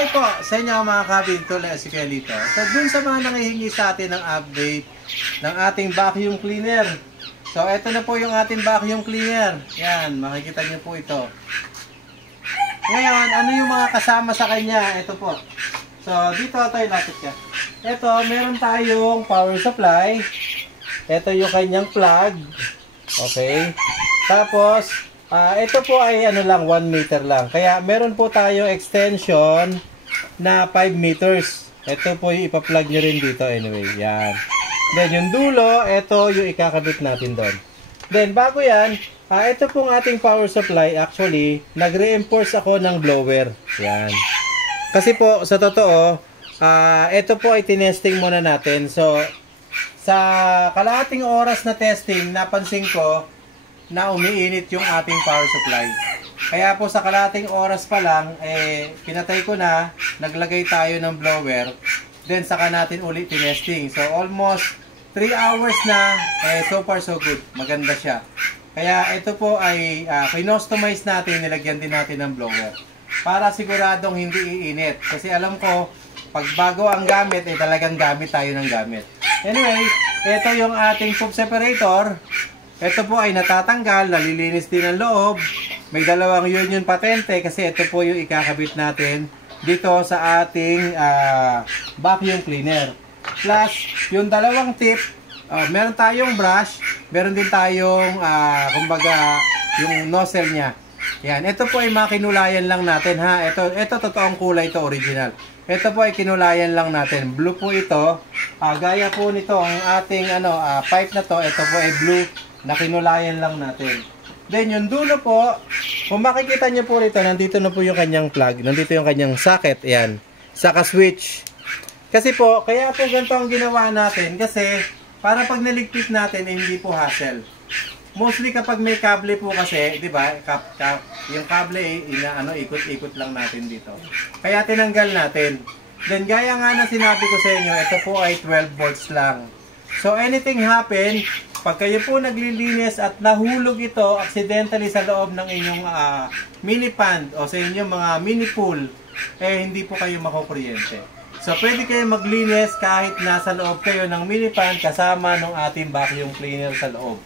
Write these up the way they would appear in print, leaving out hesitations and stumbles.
Okay po, sa inyo mga kabin, tuloy si Kelito. So dun sa mga nangihingi sa atin ng update ng ating vacuum cleaner. So ito na po yung ating vacuum cleaner. Yan, makikita nyo po ito. Ngayon, ano yung mga kasama sa kanya? Ito po. So dito tayo, lapit ka. Ito, meron tayong power supply. Ito yung kanyang plug. Okay. Tapos, ito po ay ano lang, 1 meter lang. Kaya meron po tayo extension na 5 meters. Ito po yung ipa-plug nyo rin dito anyway. Yan. Then yung dulo, ito yung ikakabit natin doon. Then bago yan, ito pong ating power supply. Actually, nag-reinforce ako ng blower. Yan. Kasi po, sa totoo, ito po ay tinesting muna natin. So, sa kalahating oras na testing, napansin ko na umiinit yung ating power supply. Kaya po sa kalahating oras pa lang, pinatay ko na, naglagay tayo ng blower, then saka natin ulit tinesting. So almost 3 hours na, so far so good. Maganda siya. Kaya ito po ay kinostomize natin, nilagyan din natin ng blower. Para siguradong hindi iinit. Kasi alam ko, pag bago ang gamit, talagang gamit tayo ng gamit. Anyway, ito yung ating poop separator. Ito po ay natatanggal, nalilinis din ang loob. May dalawang union patente kasi ito po yung ikakabit natin dito sa ating vacuum cleaner. Plus, yung dalawang tip, meron tayong brush, meron din tayong, kumbaga, yung nozzle niya. Yan, ito po ay makinulayan lang natin ha. Ito totoong kulay, ito original. Ito po ay kinulayan lang natin. Blue po ito. Gaya po nito ang ating pipe na to. Ito po ay blue na kinulayan lang natin. Then yung dulo po, kung makikita nyo po rito, nandito na po yung kanyang plug. Nandito yung kanyang socket. Ayan. Saka switch. Kasi po, kaya po ganito ang ginawa natin. Kasi para pag naligpit natin, hindi po hassle. Mostly kapag may kable po kasi, di ba, yung kable ikot-ikot lang natin dito. Kaya tinanggal natin. Then gaya nga na sinabi ko sa inyo, ito po ay 12 volts lang. So anything happen, pag kayo po naglilinis at nahulog ito accidentally sa loob ng inyong mini pond o sa inyong mga mini pool, hindi po kayo makukuryente. So pwede kayo maglinis kahit nasa loob kayo ng mini pond kasama ng ating vacuum cleaner sa loob.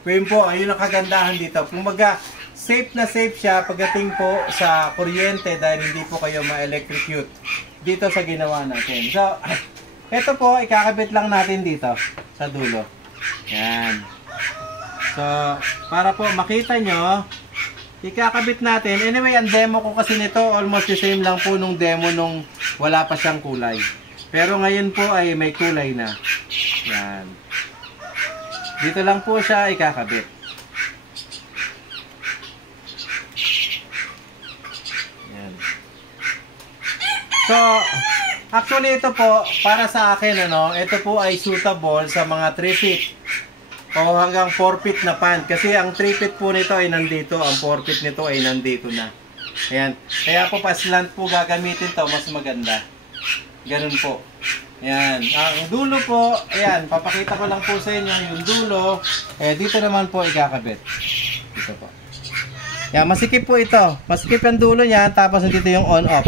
Pwede po, ayun ang kagandahan dito. Kumbaga, safe na safe siya pagdating po sa kuryente dahil hindi po kayo ma-electrocute dito sa ginawa natin. So, ito po, ikakabit lang natin dito sa dulo. Yan. So, para po makita nyo, ikakabit natin. Anyway, ang demo ko kasi nito, almost the same lang po nung demo nung wala pa siyang kulay. Pero ngayon po ay may kulay na. Yan. Dito lang po siya ikakabit. Yan. So, actually ito po, para sa akin, ito po ay suitable sa mga 3 feet o hanggang 4 feet na pan. Kasi ang 3 feet po nito ay nandito, ang 4 feet nito ay nandito na. Ayan. Kaya po pa slant po gagamitin to, mas maganda. Ganun po. Ayan. Ang dulo po, ayan, papakita ko lang po sa inyo yung dulo. Dito naman po ikakabit. Dito po. Ayan, masikip po ito. Masikip ang dulo niya, tapos nandito yung on-off.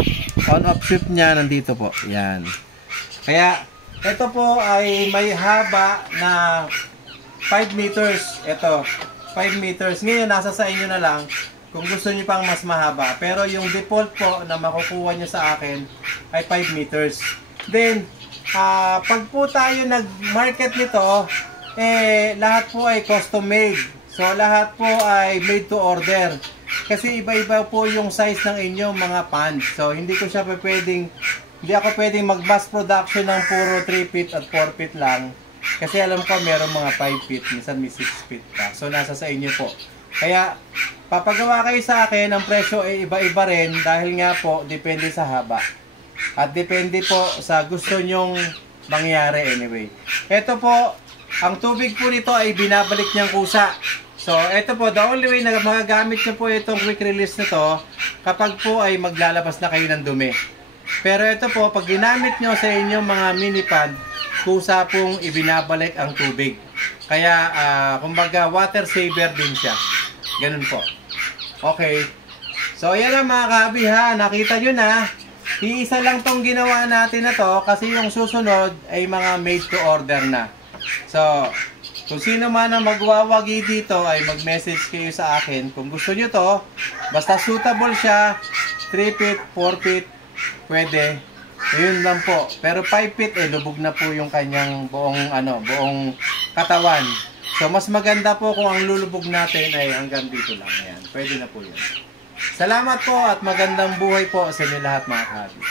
On-off strip niya, nandito po. Ayan. Kaya, ito po ay may haba na 5 meters. Ito, 5 meters. Ngayon, nasa sa inyo na lang kung gusto niyo pang mas mahaba. Pero yung default po na makukuha niyo sa akin ay 5 meters. Then, pag po tayo nag-market nito, lahat po ay custom made. So, lahat po ay made to order. Kasi iba-iba po yung size ng inyong mga pans. So, hindi ako pwedeng mag-mass production ng puro 3 feet at 4 feet lang. Kasi alam ko meron mga 5 feet, minsan may 6 feet pa. So, nasa sa inyo po. Kaya, papagawa kayo sa akin, ang presyo ay iba-iba rin dahil nga po, depende sa haba. At depende po sa gusto nyong mangyari anyway. Ito po, ang tubig po nito ay binabalik niyang kusa. So, ito po, the only way na magagamit nyo po itong quick release nito kapag po ay maglalabas na kayo ng dumi. Pero ito po, pag ginamit nyo sa inyong mga mini pond, kusa pong ibinabalik ang tubig. Kaya, kumbaga, water saver din siya. Ganun po. Okay. So, ayan na mga kabi ha. Nakita nyo na. iisa lang tong ginawa natin na to kasi yung susunod ay mga made to order na. So, kung sino man ang magwawagi dito ay mag-message kayo sa akin. Kung gusto nyo to, basta suitable siya, 3 feet, 4 feet, pwede. Ayun lang po. Pero 5 feet, lubog na po yung kanyang buong katawan. So, mas maganda po kung ang lulubog natin ay hanggang dito lang. Ayan, pwede na po yun. Salamat po at magandang buhay po sa inyo lahat mga kahabi.